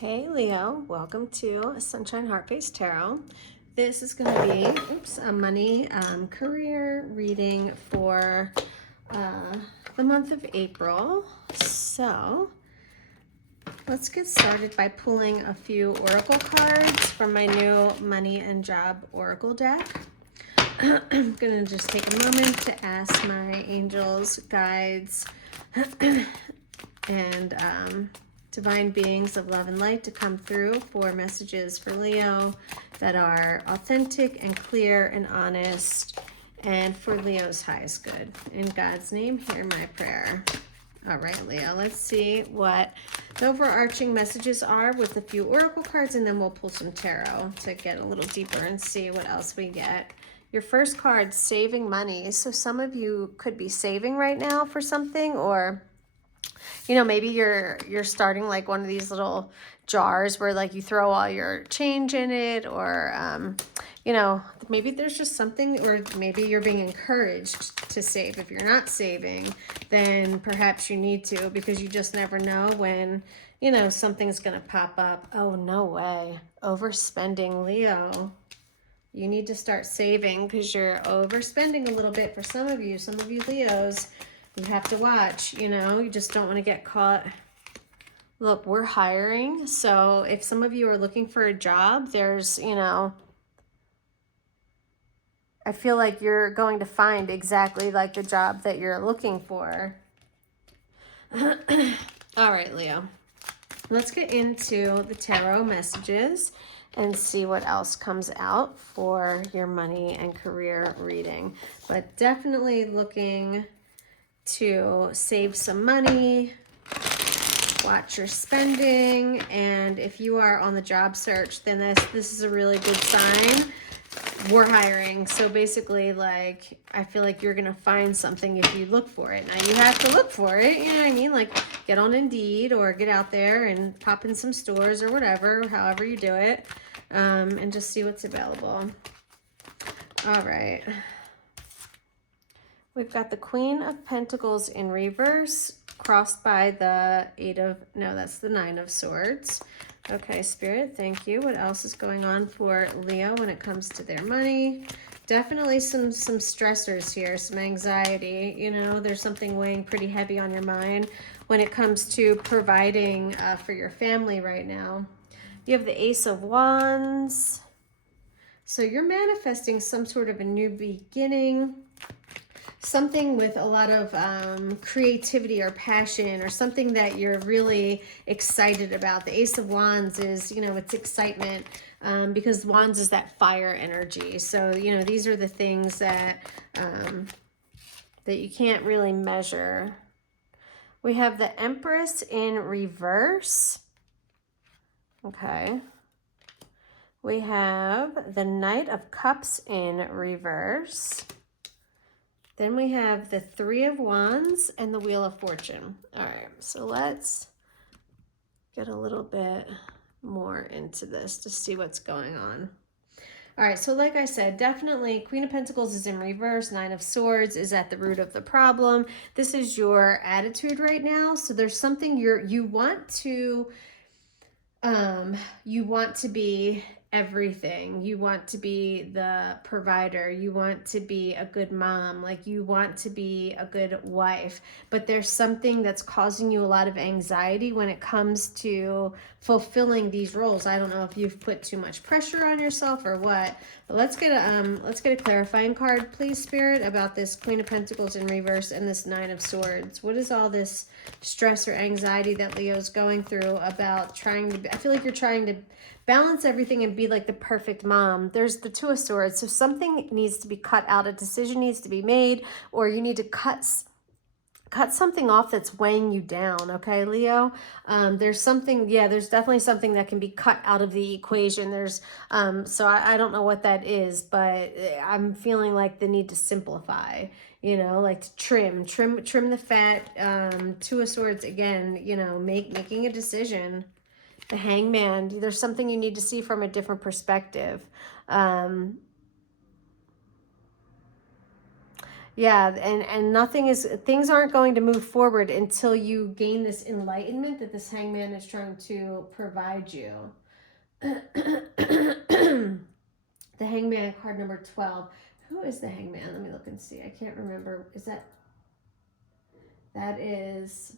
Hey Leo, welcome to Sunshine Heart-Based Tarot. This is going to be a money career reading for the month of April. So let's get started by pulling a few oracle cards from my new money and job oracle deck. I'm going to just take a moment to ask my angels, guides, and divine beings of love and light to come through for messages for Leo that are authentic and clear and honest and for Leo's highest good. In God's name, hear my prayer. All right, Leo, let's see what the overarching messages are with a few oracle cards, and then we'll pull some tarot to get a little deeper and see what else we get. Your first card, saving money. So some of you could be saving right now for something, or maybe you're starting like one of these little jars where like you throw all your change in it, or maybe there's just something, or maybe you're being encouraged to save. If you're not saving, then perhaps you need to, because you just never know when something's gonna pop up. Oh, no way. Overspending, Leo. You need to start saving because you're overspending a little bit for some of you Leos. You have to watch, you just don't want to get caught. Look, we're hiring. So if some of you are looking for a job, there's, I feel like you're going to find exactly like the job that you're looking for. All right, Leo. Let's get into the tarot messages and see what else comes out for your money and career reading. But definitely looking to save some money, watch your spending, and if you are on the job search, then this is a really good sign. We're hiring. So basically, like, I feel like you're gonna find something if you look for it. Now you have to look for it, you know what I mean? Like, get on Indeed or get out there and pop in some stores or whatever, however you do it, and just see what's available. All right. We've got the Queen of Pentacles in reverse, crossed by the that's the Nine of Swords. Okay, Spirit, thank you. What else is going on for Leo when it comes to their money? Definitely some stressors here, some anxiety. There's something weighing pretty heavy on your mind when it comes to providing for your family right now. You have the Ace of Wands. So you're manifesting some sort of a new beginning, something with a lot of creativity or passion, or something that you're really excited about. The Ace of Wands is, it's excitement, because Wands is that fire energy. So, these are the things that you can't really measure. We have the Empress in reverse. Okay. We have the Knight of Cups in reverse. Then we have the Three of Wands and the Wheel of Fortune. All right, so let's get a little bit more into this to see what's going on. All right, so like I said, definitely Queen of Pentacles is in reverse. Nine of Swords is at the root of the problem. This is your attitude right now. So there's something you want to be everything. You want to be the provider. You want to be a good mom. Like, you want to be a good wife. But there's something that's causing you a lot of anxiety when it comes to fulfilling these roles. I don't know if you've put too much pressure on yourself or what. But let's get a clarifying card, please, Spirit, about this Queen of Pentacles in reverse and this Nine of Swords. What is all this stress or anxiety that Leo's going through about trying to? I feel like you're trying to balance everything and be like the perfect mom. There's the Two of Swords. So something needs to be cut out. A decision needs to be made, or you need to cut something off that's weighing you down. Okay, Leo. There's definitely something that can be cut out of the equation. There's so I don't know what that is, but I'm feeling like the need to simplify. Like to trim the fat. Two of Swords again. Making a decision. The Hangman, there's something you need to see from a different perspective. Yeah, and things aren't going to move forward until you gain this enlightenment that this hangman is trying to provide you. The hangman card number 12. Who is the hangman? Let me look and see. I can't remember. That is,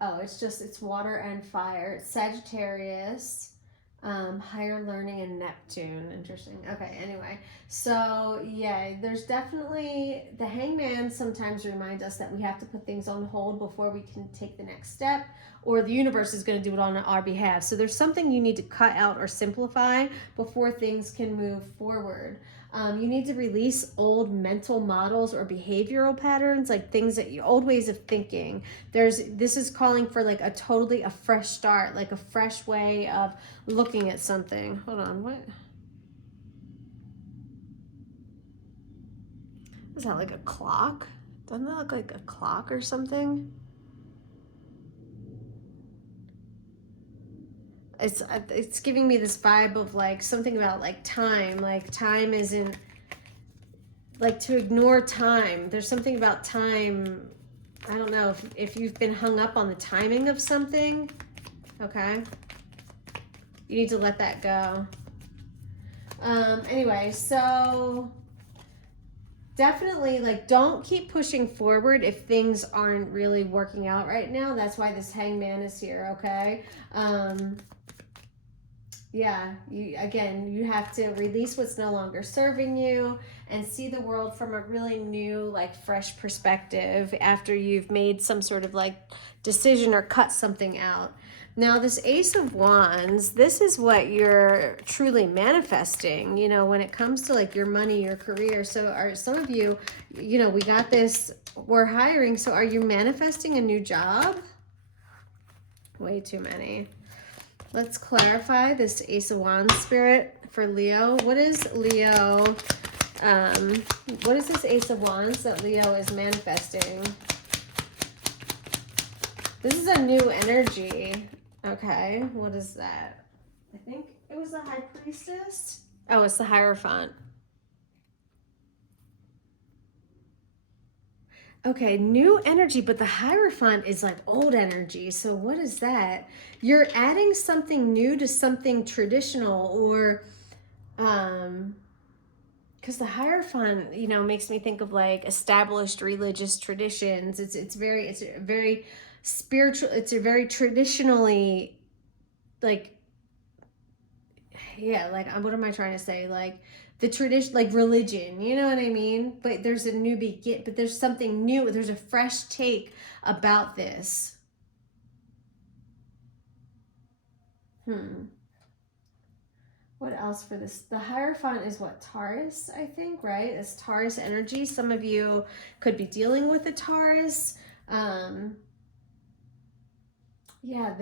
oh, it's water and fire. It's Sagittarius. Higher learning and Neptune. Interesting. Okay, anyway. So, yeah, there's definitely the hangman sometimes reminds us that we have to put things on hold before we can take the next step, or the universe is going to do it on our behalf. So, there's something you need to cut out or simplify before things can move forward. You need to release old mental models or behavioral patterns, like old ways of thinking. This is calling for like a fresh start, like a fresh way of looking at something. Hold on, what? Is that like a clock? Doesn't that look like a clock or something? It's giving me this vibe of like something about like time. Like time isn't like to ignore time. There's something about time. I don't know if you've been hung up on the timing of something. Okay. You need to let that go. Anyway, so definitely like don't keep pushing forward if things aren't really working out right now. That's why this hangman is here, okay? Yeah, you have to release what's no longer serving you and see the world from a really new, like fresh perspective after you've made some sort of like decision or cut something out. Now, this Ace of Wands, this is what you're truly manifesting, when it comes to like your money, your career. So are some of you, we got this, we're hiring. So are you manifesting a new job? Way too many. Let's clarify this Ace of Wands spirit for Leo. What is Leo? What is this Ace of Wands that Leo is manifesting? This is a new energy. Okay, what is that? I think it was the High Priestess. Oh, it's the Hierophant. Okay, new energy, but the Hierophant is like old energy. So what is that? You're adding something new to something traditional, or because the Hierophant, makes me think of like established religious traditions. It's a very spiritual, it's a very traditionally like, yeah, like what am I trying to say? Like the tradition, like religion, you know what I mean? But there's a new but there's something new. There's a fresh take about this. What else for this? The Hierophant is what? Taurus, I think, right? It's Taurus energy. Some of you could be dealing with a Taurus. Yeah,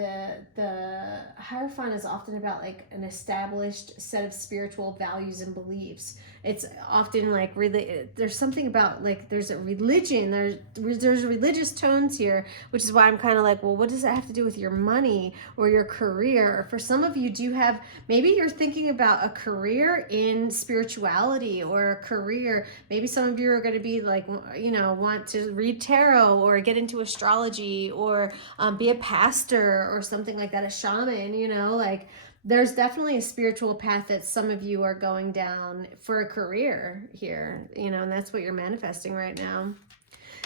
the Hierophant is often about like an established set of spiritual values and beliefs. It's often like really there's something about like there's a religion, there's religious tones here, which is why I'm kind of like, well, what does that have to do with your money or your career? For some of you do have, maybe you're thinking about a career in spirituality or a career. Maybe some of you are going to be like, want to read tarot or get into astrology or be a pastor or something like that, a shaman, like there's definitely a spiritual path that some of you are going down for a career here, and that's what you're manifesting right now.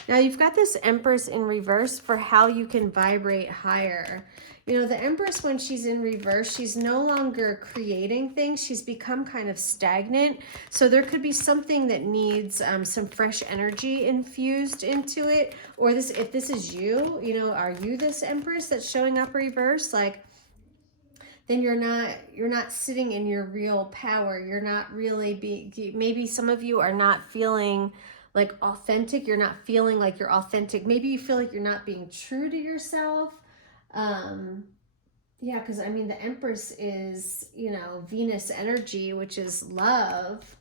Now you've got this Empress in reverse for how you can vibrate higher. The Empress, when she's in reverse, she's no longer creating things. She's become kind of stagnant. So there could be something that needs some fresh energy infused into it. Or if this is you, are you this Empress that's showing up reverse? Like, then you're not sitting in your real power. You're not really maybe some of you are not feeling like authentic. You're not feeling like you're authentic. Maybe you feel like you're not being true to yourself. Yeah, because I mean the Empress is, Venus energy, which is love.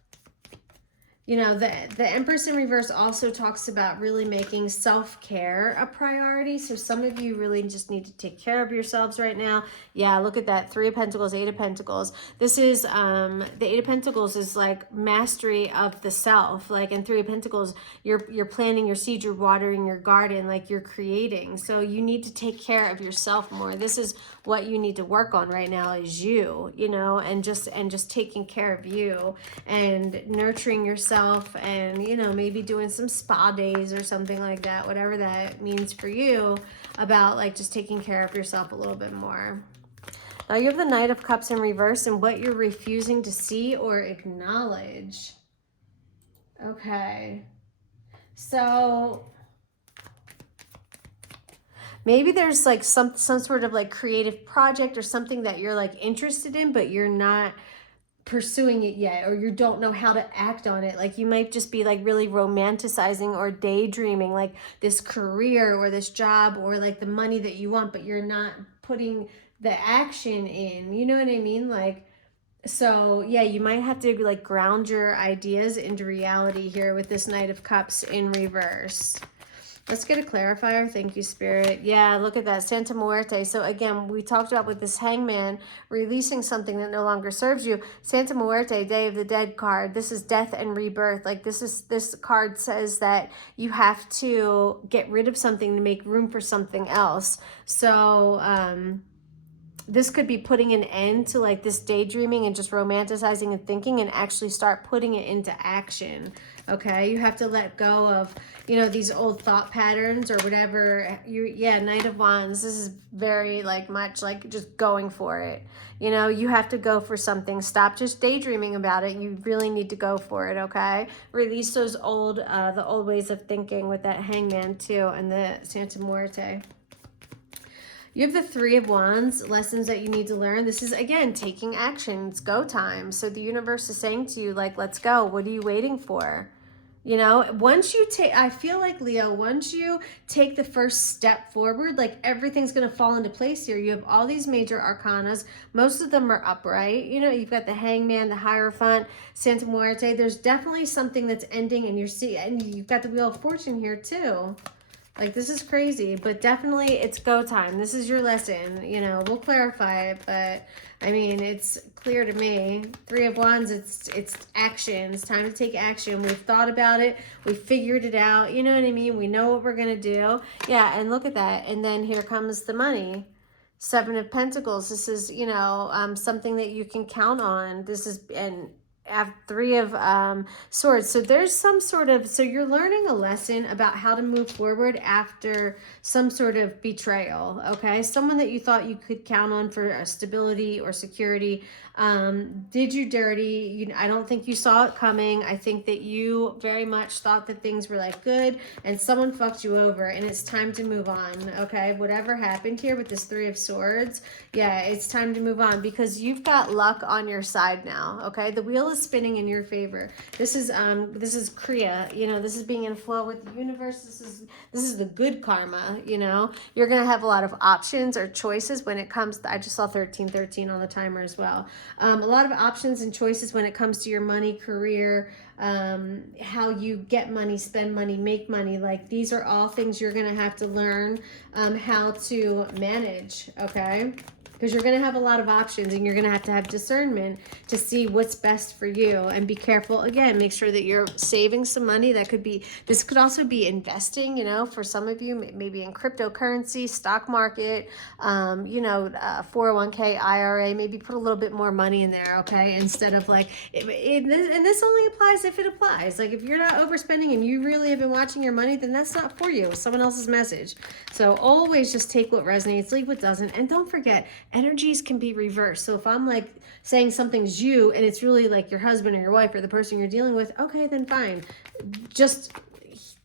You know, the Empress in reverse also talks about really making self-care a priority. So some of you really just need to take care of yourselves right now. Yeah, look at that. 3 of Pentacles, 8 of Pentacles. This is, the 8 of Pentacles is like mastery of the self. Like in 3 of Pentacles, you're planting your seed, you're watering your garden, like you're creating. So you need to take care of yourself more. This is what you need to work on right now is you know, and just taking care of you and nurturing yourself, and you know, maybe doing some spa days or something like that, whatever that means for you, about like just taking care of yourself a little bit more. Now you have the Knight of Cups in reverse and what you're refusing to see or acknowledge. Okay, so maybe there's like some sort of like creative project or something that you're like interested in, but you're not pursuing it yet, or you don't know how to act on it. Like you might just be like really romanticizing or daydreaming like this career or this job or like the money that you want, but you're not putting the action in, you know what I mean? Like, so yeah, you might have to like ground your ideas into reality here with this Knight of Cups in reverse. Let's get a clarifier. Thank you, Spirit. Yeah, look at that. Santa Muerte. So again, we talked about with this Hangman, releasing something that no longer serves you. Santa Muerte, Day of the Dead card. This is death and rebirth. Like this card says that you have to get rid of something to make room for something else. So, this could be putting an end to like this daydreaming and just romanticizing and thinking, and actually start putting it into action. Okay, you have to let go of, you know, these old thought patterns or whatever. Yeah, Knight of Wands. This is very like much like just going for it. You know, you have to go for something. Stop just daydreaming about it. You really need to go for it. Okay, release those old the old ways of thinking with that Hangman too, and the Santa Muerte. You have the 3 of Wands, lessons that you need to learn. This is, again, taking action. It's go time. So the universe is saying to you, like, let's go. What are you waiting for? You know, once you take, I feel like, Leo, once you take the first step forward, like everything's going to fall into place here. You have all these major arcanas. Most of them are upright. You know, you've got the Hangman, the Hierophant, Santa Muerte. There's definitely something that's ending, and you've got the Wheel of Fortune here too. Like, this is crazy, but definitely it's go time. This is your lesson. You know, we'll clarify it, but I mean, it's clear to me. 3 of Wands, it's action. It's time to take action. We've thought about it. We figured it out. You know what I mean? We know what we're going to do. Yeah, and look at that. And then here comes the money. 7 of Pentacles. This is, you know, something that you can count on. This is, and have 3 of Swords. So there's some sort of, so you're learning a lesson about how to move forward after some sort of betrayal. Okay, someone that you thought you could count on for stability or security did you dirty. I don't think you saw it coming. I think that you very much thought that things were like good, and someone fucked you over, and it's time to move on. Okay, whatever happened here with this 3 of Swords, yeah, it's time to move on, because you've got luck on your side now. Okay, the wheel is spinning in your favor. This is Kriya. You know, this is being in flow with the universe. This is the good karma. You know, you're gonna have a lot of options or choices when it comes I just saw 1313 on the timer as well. A lot of options and choices when it comes to your money, career, how you get money, spend money, make money. Like, these are all things you're going to have to learn how to manage, okay? Because you're going to have a lot of options, and you're going to have discernment to see what's best for you. And be careful, again, make sure that you're saving some money. This could also be investing, you know, for some of you, maybe in cryptocurrency, stock market, you know, 401k, IRA, maybe put a little bit more money in there, okay? Instead of like, and this only applies if it applies. Like, if you're not overspending and you really have been watching your money, then that's not for you. It's someone else's message. So always just take what resonates, leave what doesn't. And don't forget, energies can be reversed. So if I'm like saying something's you and it's really like your husband or your wife or the person you're dealing with, okay, then fine. Just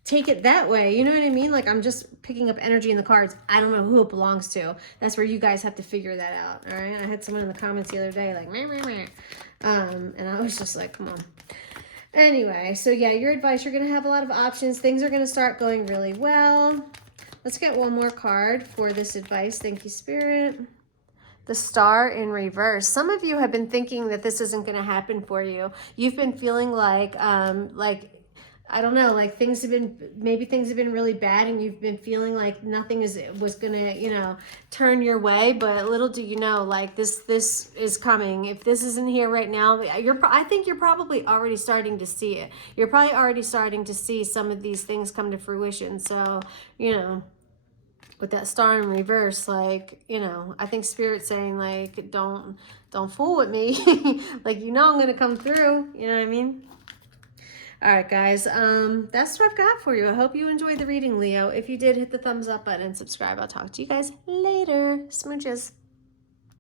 take it that way. You know what I mean? Like, I'm just picking up energy in the cards. I don't know who it belongs to. That's where you guys have to figure that out. All right. I had someone in the comments the other day like, meh, meh, meh. And I was just like, come on. Anyway, so yeah, your advice, you're going to have a lot of options. Things are going to start going really well. Let's get one more card for this advice. Thank you, Spirit. the Star in reverse. Some of you have been thinking that this isn't going to happen for you. You've been feeling like I don't know, like maybe things have been really bad and you've been feeling like nothing was gonna, you know, turn your way. But little do you know, like this is coming. If this isn't here right now, I think you're probably already starting to see it. You're probably already starting to see some of these things come to fruition. So, you know, with that Star in reverse, like, you know, I think Spirit's saying, like, don't fool with me. Like, you know I'm gonna come through. You know what I mean? All right, guys, that's what I've got for you. I hope you enjoyed the reading, Leo. If you did, hit the thumbs up button and subscribe. I'll talk to you guys later. Smooches.